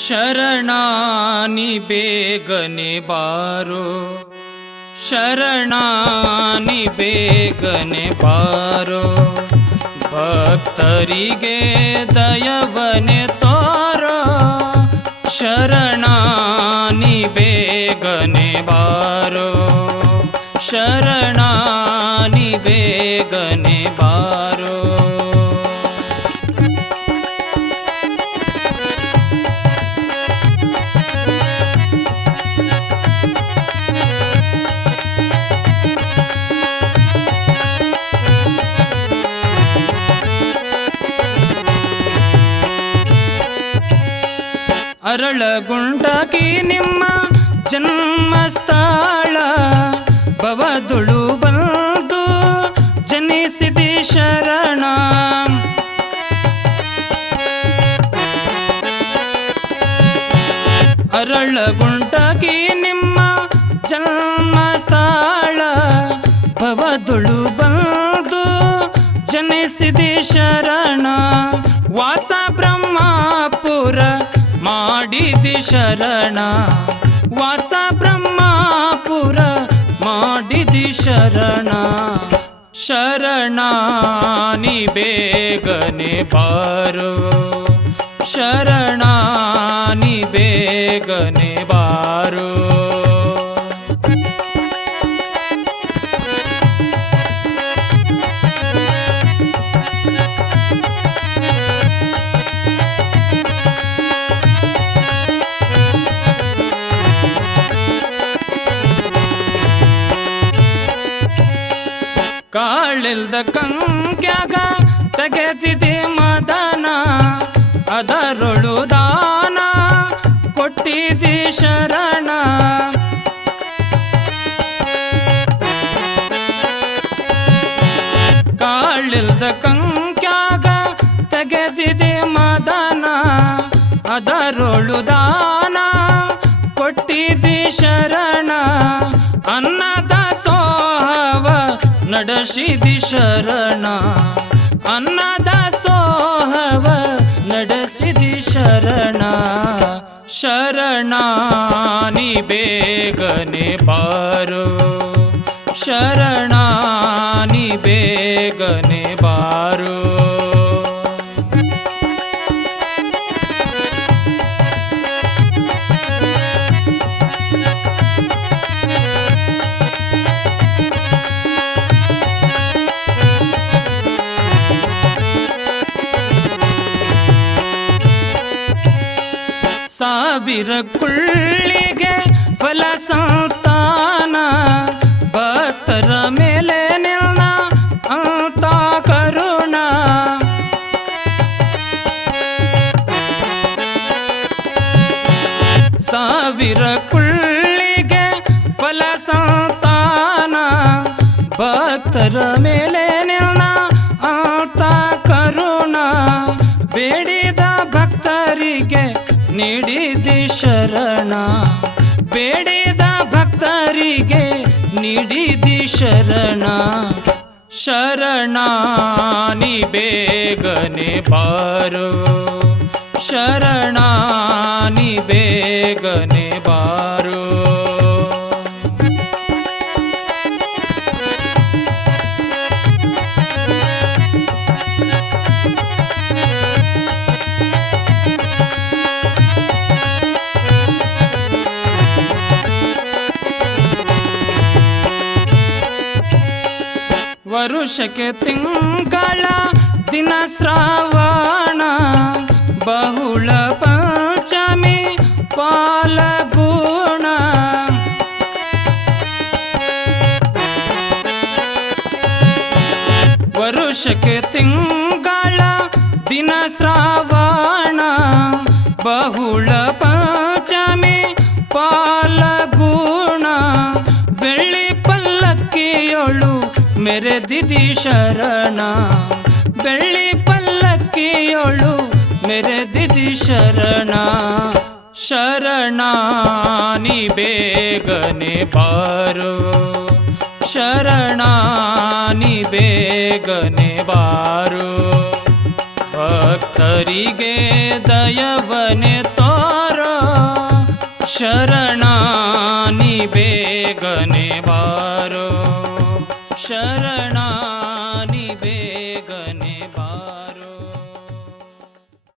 ಶರಣಾನಿ ಬೇಗನೆ ಬಾರೋ, ಶರಣಾನಿ ಬೇಗನೆ ಬಾರೋ, ಭಕ್ತರಿಗೆ ದಯವನೆ ತೋರೋ. ಶರಣಾನಿ ಬೇಗನೆ ಬಾರೋ, ಶರಣಾನಿ ಬೇಗನೆ ಬಾರೋ. ಅರಳಗುಂಟಗಿ ನಿಮ್ಮ ಜನ್ಮಸ್ಥಳ, ಭವದುಳು ಬಂದು ಜನಿಸಿದಿ ಶರಣ. ಅರಳಗುಂಟಗಿ ನಿಮ್ಮ ಜನ್ಮಸ್ಥಳ, ಭವದುಳು ಬಂದು ಜನಿಸಿದಿ ಶರಣ. ವಾಸ ಬ್ರಹ್ಮಪುರ ಮಾಡಿದಿ ಶರಣ, ವಾಸ ಬ್ರಹ್ಮಪುರ ಮಾಡಿದಿ ಶರಣ. ಶರಣಾನಿ ಬೇಗನೆ ಬಾರೋ, ಶರಣಾನಿ ಬೇಗನೆ ಬಾರೋ. ಕಾಳಿಲ್ದ ಕಂಕ್ಯಾಗ ತೆಗೆದಿದೆ ಮದನ, ಅದರೊಳು ದಾನ ಕೊಟ್ಟಿದಿ ಶರಣ. ಕಾಳಿಲ್ದ ಕಂಕ್ಯಾಗ ತೆಗೆದಿದೆ ಮದನ, ಅದರೊಳು ದಾನ ಕೊಟ್ಟಿದಿ ಶರಣ. ಅನ್ನದ ಸೋಹವ ನಡೆಸಿದಿ ಶರಣ, ಅನ್ನದ ಸೋಹವ ನಡೆಸಿದಿ ಶರಣ. ಶರಣಾನಿ ಬೇಗನೆ ಬಾರೋ, ಶರಣಾನಿ ಬೇಗನೆ ಬಾರೋ. ಸಾವಿರ ಕುಳ್ಳಿಗೆ ಫಲ ಸಂತಾನ, ಭಕ್ತರ ಮೇಲೆ ನಿಲ್ನ ಅಂತ ಕರುಣ. ಸಾವಿರ ಕುಳ್ಳಿಗೆ ಫಲ ಸಂತಾನ, ಭಕ್ತರ ಮೇಲೆ ನಿಲ್ನ ಅಂತ ಕರುಣ. ಬೇಡಿದ ಭಕ್ತರಿಗೆ ನೀಡಿದಿ ಶರಣ, ಬೇಡಿದ ಭಕ್ತರಿಗೆ ನೀಡಿದಿ ಶರಣ. ಶರಣಾನಿ ಬೇಗನೆ ಬಾರೋ, ಶರಣಾನಿ ಬೇಗನೆ ಬಾರೋ. ವರುಷಕ್ಕೆ ತಿಂಗಳ ದಿನ ಶ್ರಾವಣ, ಬಹುಳ ಪಂಚಮಿ ಪಾಲಗುಣ. ವರುಷಕ್ಕೆ ತಿಂಗಳ ದಿನ ಶ್ರಾವಣ, ಬಹುಳ ಪಂಚಮಿ ಪಾಲಗುಣ. ಬೆಳ್ಳಿ ಪಲ್ಲಕ್ಕಿಯೊಳು ಮೆರೆದಿದಿ ಶರಣ, ಬೆಳ್ಳಿ ಪಲ್ಲಕ್ಕಿಯೊಳು ಮೆರೆದಿದಿ ಶರಣ. ಶರಣಾನಿ ಬೇಗನೆ ಬಾರೋ, ಶರಣಾನಿ ಬೇಗನೆ ಬಾರೋ. ಭಕ್ತರಿಗೆ ದಯವನೆ ತೋರೋ. ಶರಣಾನಿ ಬೇಗನೆ ಬಾರೋ ಶರಣಾ